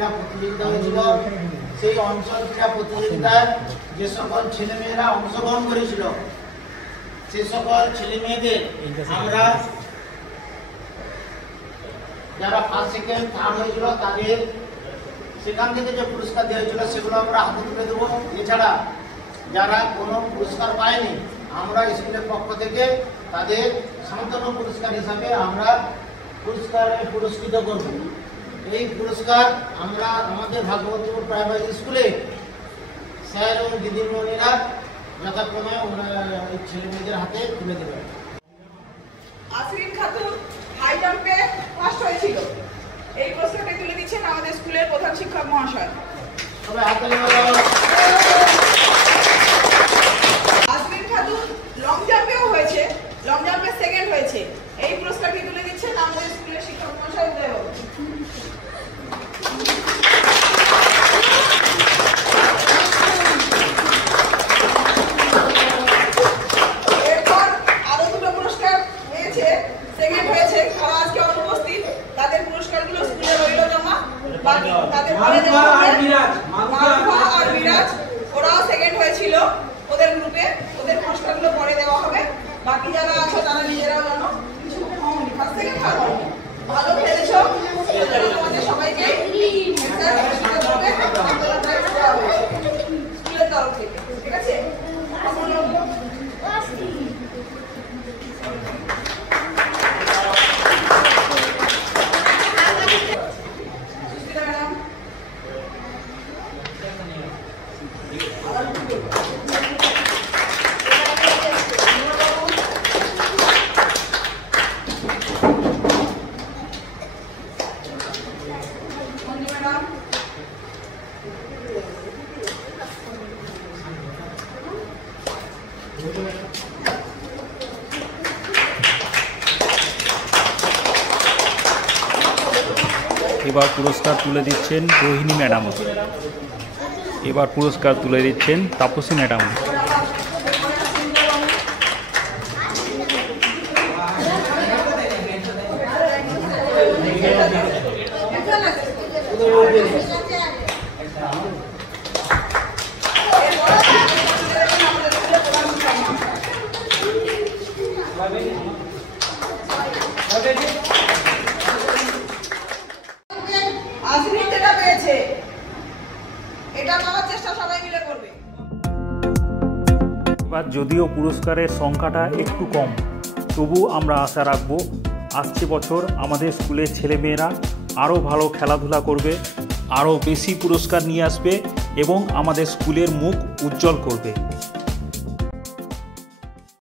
ক্রীড়া প্রতিযোগিতা হয়েছিল। সেই অঞ্চল ক্রীড়া প্রতিযোগিতায় যে সকল ছেলেমেয়েরা অংশগ্রহণ করেছিল সে সকল ছেলেমেয়েদের আমরা যারা ফার্স্ট সেকেন্ড থার্ড হয়েছিল তাদের সেখান থেকে যে পুরস্কার দেওয়া হয়েছিল সেগুলো আমরা হাতে তুলে দেবো। এছাড়া যারা কোনো পুরস্কার পায়নি আমরা স্কুলের পক্ষ থেকে তাদের সান্ত্বনা পুরস্কার হিসাবে আমরা পুরস্কৃত করব। এই পুরস্কার আমরা আমাদের ভাগবতপুর প্রাইমারি স্কুলে স্যার এবং দিদিমণিরা যথাক্রমে এই ছেলেমেয়েদের হাতে তুলে দেবেন। আসরিন খাতুন হাই জাম্পে ফার্স্ট হয়েছিল। এই প্রশ্নটি তুলে দিচ্ছেন আমাদের স্কুলের প্রধান শিক্ষক মহাশয়। আসরিন খাতুন লং জাম্পেও হয়েছে, লং জাম্পে সেকেন্ড হয়েছে। এই প্রশ্নটি তুলে দিচ্ছেন আমাদের স্কুলের শিক্ষক মহাশয় উদয়বাবু। এরপর আরো দুটো পুরস্কার হয়েছে, সেকেন্ড হয়েছে, তারা আজকে অনুপস্থিত। তাদের পুরস্কারগুলো স্কুলে রইল জমা, বাকি তাদের পরে দেওয়া হবে। মারুফা আর মিরাজ ওরাও সেকেন্ড হয়েছিল ওদের গ্রুপে, ওদের পুরস্কারগুলো পরে দেওয়া হবে। বাকি যারা আছে তারা নিজেরাও জানো কিছু হয়নি, ফার্স্ট সেকেন্ড থার্ড হয়নি। ভালো খেলেছো, তোমাদের সবাইকে স্কুলের তরফ থেকে, ঠিক আছে? এবার পুরস্কার তুলে দিচ্ছেন রোহিণী ম্যাডাম। এবার পুরস্কার তুলে দিচ্ছেন তাপসী ম্যাডাম। এবার যদিও পুরস্কারের সংখ্যাটা একটু কম, তবু আমরা আশা রাখবো আসছে বছর আমাদের স্কুলের ছেলেমেয়েরা আরও ভালো খেলাধুলা করবে, আরও বেশি পুরস্কার নিয়ে আসবে এবং আমাদের স্কুলের মুখ উজ্জ্বল করবে।